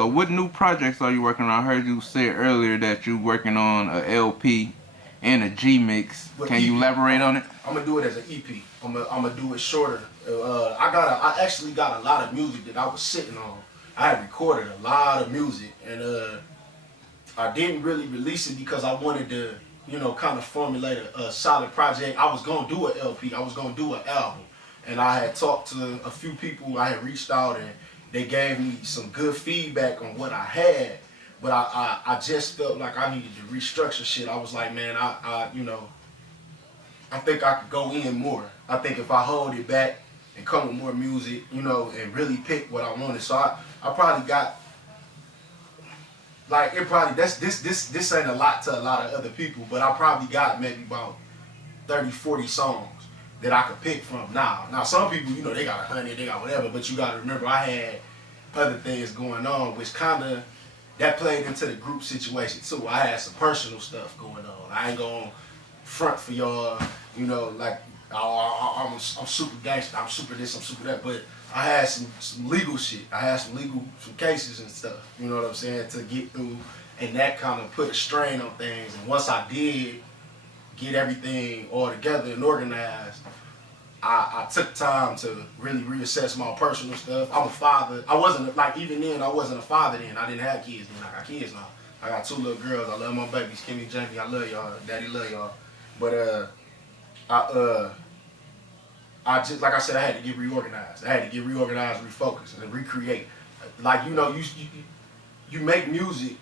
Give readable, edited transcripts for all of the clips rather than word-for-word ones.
So what new projects are you working on? I heard you say earlier that you're working on a LP and a G mix. Can you elaborate on it? I'm gonna do it as an EP. I'm gonna do it shorter. I actually got a lot of music that I was sitting on. I had recorded a lot of music, and I didn't really release it because I wanted to, kind of formulate a solid project. I was gonna do an LP. I was gonna do an album, and I had talked to a few people. I had reached out, and they gave me some good feedback on what I had. But I just felt like I needed to restructure shit. I was like, man, I think I could go in more. I think if I hold it back and come with more music, and really pick what I wanted. So I probably got, like, this ain't a lot to a lot of other people, but I probably got maybe about 30, 40 songs that I could pick from now. Now some people, they got 100, they got whatever, but you gotta remember I had other things going on, which kinda, that played into the group situation too. I had some personal stuff going on. I ain't gonna front for y'all, like, I'm super gangster, I'm super this, I'm super that, but I had some legal shit. I had some cases and stuff, you know what I'm saying, to get through, and that kind of put a strain on things. And once I did get everything all together and organized, I took time to really reassess my personal stuff. I'm a father. I wasn't, like, even then, I wasn't a father then. I didn't have kids then. I got kids now. I got 2 little girls. I love my babies, Kimmy and Jamie. I love y'all. Daddy love y'all. But I just, like I said, I had to get reorganized. I had to get reorganized, refocused, and recreate. Like, you make music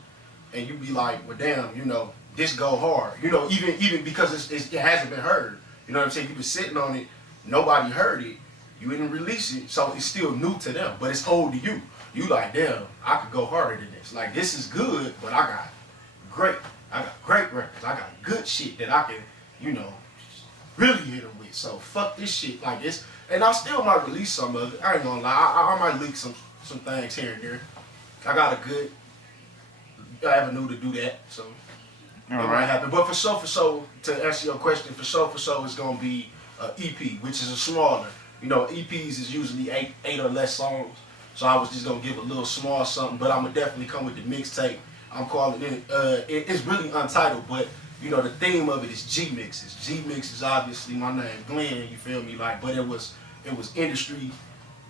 and you be like, well, damn, this go hard. Even because it hasn't been heard. You know what I'm saying? You've been sitting on it. Nobody heard it. You didn't release it, so it's still new to them, but it's old to you. You like, damn, I could go harder than this. Like, this is good, but I got great records. I got good shit that I can, really hit them with. So fuck this shit. Like, it's, and I still might release some of it. I ain't gonna lie. I might leak some things here and there. I got a good avenue to do that, so it might happen. But for sure, to answer your question, for sure, it's gonna be EP, which is a smaller. EPs is usually eight or less songs. So I was just gonna give a little small something, but I'm gonna definitely come with the mixtape. I'm calling it. It's really untitled, but the theme of it is G mixes. G mix is obviously my name, Glenn. You feel me? Like, but it was industry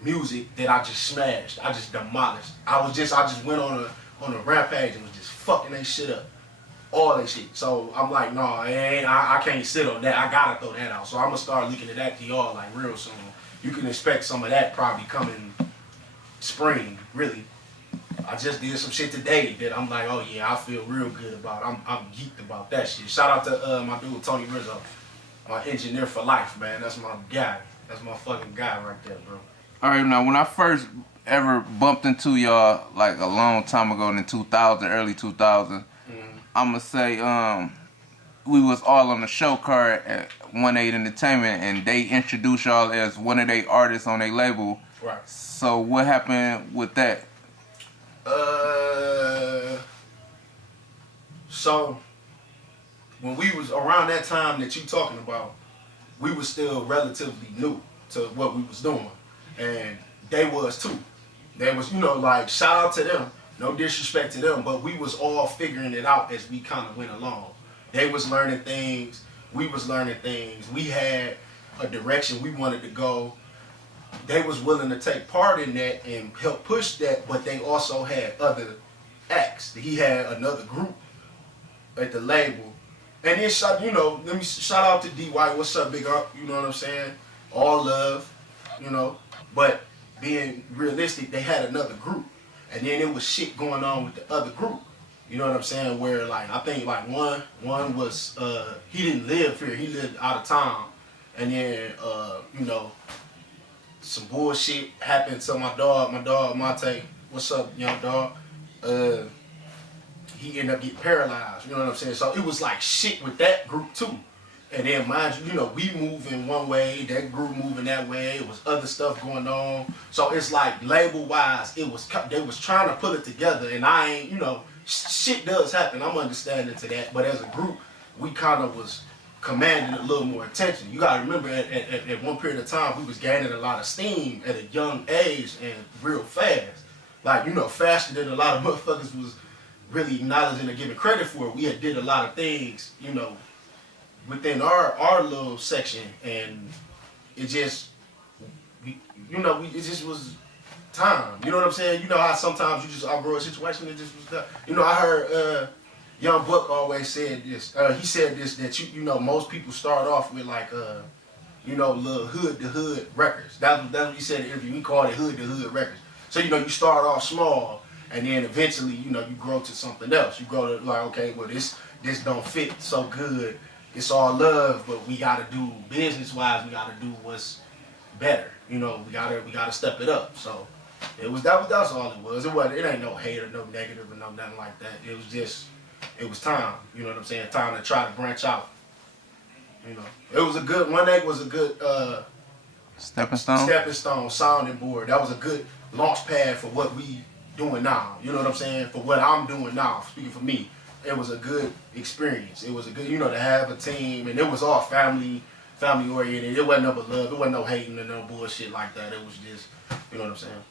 music that I just smashed. I just demolished. I just went on a rampage and was just fucking that shit up. All that shit. So I'm like, no, I can't sit on that. I gotta throw that out. So I'm gonna start leaking that to y'all like real soon. You can expect some of that probably coming spring, really. I just did some shit today that I'm like, oh yeah, I feel real good about. I'm geeked about that shit. Shout out to my dude Tony Rizzo, my engineer for life, man. That's my guy. That's my fucking guy right there, bro. All right, now when I first ever bumped into y'all, like a long time ago in 2000, early 2000. I'ma say we was all on the show card at 1Eig8t Entertainment, and they introduced y'all as one of their artists on their label. Right. So what happened with that? So when we was around that time that you talking about, we was still relatively new to what we was doing, and they was too. They was, like, shout out to them. No disrespect to them, but we was all figuring it out as we kind of went along. They was learning things, we was learning things. We had a direction we wanted to go. They was willing to take part in that and help push that, but they also had other acts. He had another group at the label. And then, let me shout out to D White. What's up, big up? You know what I'm saying? All love, But being realistic, they had another group. And then there was shit going on with the other group. You know what I'm saying? Where, like, I think, like, one was, he didn't live here. He lived out of town. And then, some bullshit happened to my dog, Monte. What's up, young dog? He ended up getting paralyzed. You know what I'm saying? So it was, like, shit with that group, too. And then, mind you, we moving one way, that group moving that way. It was other stuff going on. So it's like, label-wise, they was trying to pull it together. And I ain't, shit does happen. I'm understanding to that. But as a group, we kind of was commanding a little more attention. You got to remember, at one period of time, we was gaining a lot of steam at a young age and real fast. like, you know, faster than a lot of motherfuckers was really acknowledging or giving credit for. We had did a lot of things, you know, within our little section, and it just, it just was time. You know what I'm saying? You know how sometimes you just outgrow a situation and just was done. You know, I heard Young Buck always said this. He said this, that you know most people start off with like little hood to hood records. That's what he said in the interview. He called it hood to hood records. So you know you start off small, and then eventually you grow to something else. You grow to like, okay, well this don't fit so good. It's all love, but we gotta do business wise. We gotta do what's better. You know, we gotta step it up. So that's all it was. It ain't no hate or no negative or no nothing like that. It was time. You know what I'm saying? Time to try to branch out. You know, it was a good 1Eig8t was a good stepping stone sounding board. That was a good launch pad for what we doing now. You know what I'm saying? For what I'm doing now. Speaking for me, it was a good experience. It was a good, to have a team, and it was all family oriented. It wasn't no but love. It wasn't no hating and no bullshit like that. It was just, you know what I'm saying?